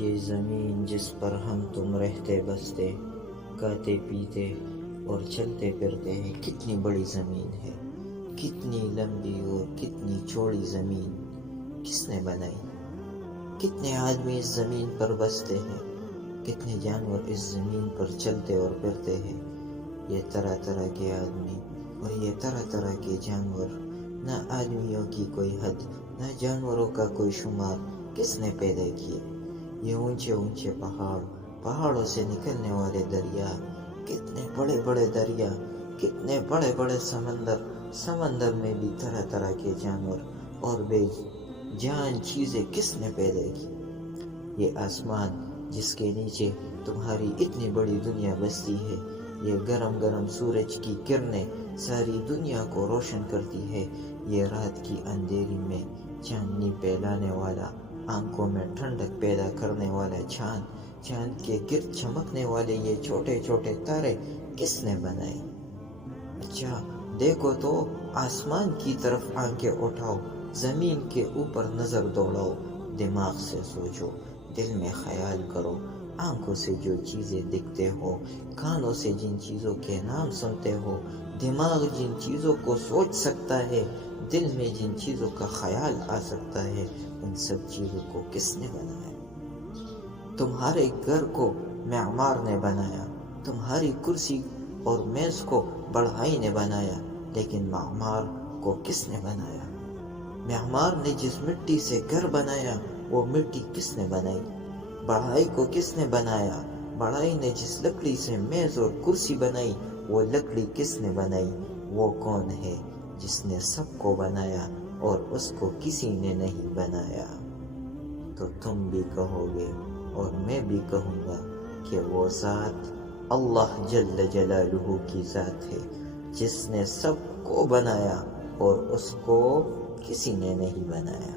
یہ زمین جس پر ہم تم رہتے بستے، کھاتے پیتے اور چلتے پھرتے ہیں، کتنی بڑی زمین ہے، کتنی لمبی اور کتنی چوڑی زمین کس نے بنائی؟ کتنے آدمی اس زمین پر بستے ہیں، کتنے جانور اس زمین پر چلتے اور پھرتے ہیں۔ یہ طرح طرح کے آدمی اور یہ طرح طرح کے جانور، نہ آدمیوں کی کوئی حد، نہ جانوروں کا کوئی شمار، کس نے پیدا کیے؟ یہ اونچے اونچے پہاڑ، پہاڑوں سے نکلنے والے دریا، کتنے بڑے بڑے دریا، کتنے بڑے بڑے سمندر، سمندر میں بھی طرح طرح کے جانور اور بے جان چیزیں کس نے پیدا کی؟ یہ آسمان جس کے نیچے تمہاری اتنی بڑی دنیا بستی ہے، یہ گرم گرم سورج کی کرنیں ساری دنیا کو روشن کرتی ہے، یہ رات کی اندھیری میں چاندنی پھیلانے والا، آنکھوں میں ٹھنڈک پیدا کرنے والا چاند، چاند کے گرد چمکنے والے یہ چھوٹے چھوٹے تارے کس نے بنائے؟ اچھا دیکھو تو، آسمان کی طرف آنکھیں اٹھاؤ، زمین کے اوپر نظر دوڑاؤ، دماغ سے سوچو، دل میں خیال کرو، آنکھوں سے جو چیزیں دیکھتے ہو، کانوں سے جن چیزوں کے نام سنتے ہو، دماغ جن چیزوں کو سوچ سکتا ہے، دل میں جن چیزوں کا خیال آ سکتا ہے، ان سب چیزوں کو کس نے بنایا؟ تمہارے گھر کو معمار نے بنایا، تمہاری کرسی اور میز کو بڑھائی نے بنایا، لیکن معمار کو کس نے بنایا؟ معمار نے جس مٹی سے گھر بنایا، وہ مٹی کس نے بنائی؟ بڑھائی کو کس نے بنایا؟ بڑھائی نے جس لکڑی سے میز اور کرسی بنائی، وہ لکڑی کس نے بنائی؟ وہ کون ہے جس نے سب کو بنایا اور اس کو کسی نے نہیں بنایا؟ تو تم بھی کہو گے اور میں بھی کہوں گا کہ وہ ذات اللہ جل جلالہ کی ذات ہے، جس نے سب کو بنایا اور اس کو کسی نے نہیں بنایا۔